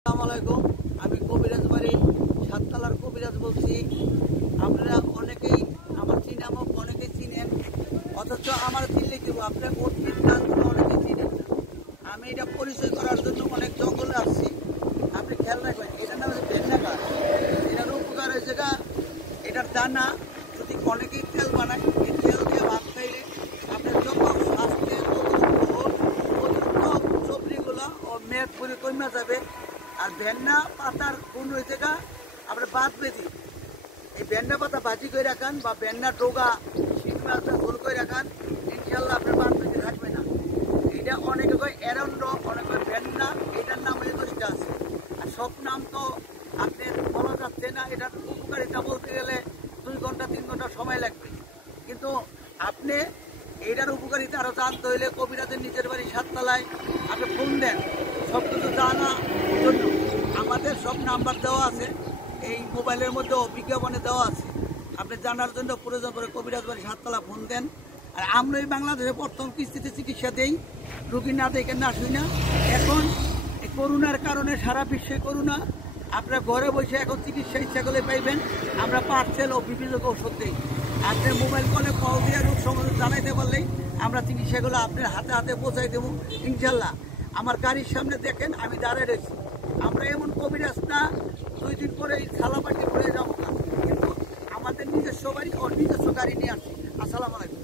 আসসালামু আলাইকুম। আমি কবিরাজ বাড়ি সাততলার কবিরাজ বলছি। আপনারা অনেকেই আমার চিনামক অনেকেই চিনেন, অথচ আমার চিনলে দিব আপনার অতীত কাজগুলো অনেকেই চিনেন না। আমি এটা পরিচয় করার জন্য অনেক জঙ্গলে আসছি। আপনি খেয়াল রাখবেন, এটার নাম হচ্ছে ভেন্না গাছ। এটার উপকার হয়েছে এটার দানা যদি অনেকেই তেল বানায়, এই তেল দিয়ে ভাত খাইলে আপনার যত স্বাস্থ্যের অতিরিক্ত সবজিগুলো ও মেদ করে কমে যাবে। আর ভেন্না পাতার গুণ হয়েছে আপনার বাদ বেঁধি। এই ভেন্না পাতা ভাজি করে রাখান বা ভেন্না ডোগা শিং মাছটা ঝোল করে রাখান, ইনশাল্লাহ আপনার বাদ বেঁধে থাকবে না। এটা অনেকে কয় এরন্ড, অনেকে কয় ভেন্না, এটার নাম হয়ে দোষটা আছে। আর সব নাম তো আপনার বলা যাচ্ছে না। এটার উপকারিতা বলতে গেলে 2 ঘন্টা 3 ঘন্টা সময় লাগবে। কিন্তু আপনি এইটার উপকারিতা আরও জানতে হইলে কবিরাজের নিজের বাড়ি সাততলায় আপনি ফোন দেন। সব কিছু জানার জন্য আমাদের সব নাম্বার দেওয়া আছে, এই মোবাইলের মধ্যেও বিজ্ঞাপনে দেওয়া আছে। আপনি জানার জন্য প্রয়োজন পড়ে কবিরাজ বাড়ি সাততলা ফোন দেন। আর আমরা এই বাংলাদেশে প্রথম কিস্তিতে চিকিৎসা দেই, রুগী না দেখে না শুই না। এখন এই করোনার কারণে সারা বিশ্বে করোনা, আপনার ঘরে বসে এখন চিকিৎসা ইচ্ছা করলে পাইবেন। আমরা পার্সেল ও বিভিন্ন ওষুধ দিই। আপনার মোবাইল কলে কল দিয়ে রোগ সম্বন্ধে জানাইতে পারলেই আমরা চিকিৎসাগুলো আপনার হাতে হাতে পৌঁছাই দেবো ইনশাল্লাহ। আমার গাড়ির সামনে দেখেন আমি দাঁড়িয়ে রয়েছি। আমরা এমন কবিরাজ না 2 দিন পরে এই থালাবাটি ভরে যাবো না, কিন্তু আমাদের নিজস্ব বাড়ি ও নিজস্ব গাড়ি নিয়ে আসছি। আসসালামু আলাইকুম।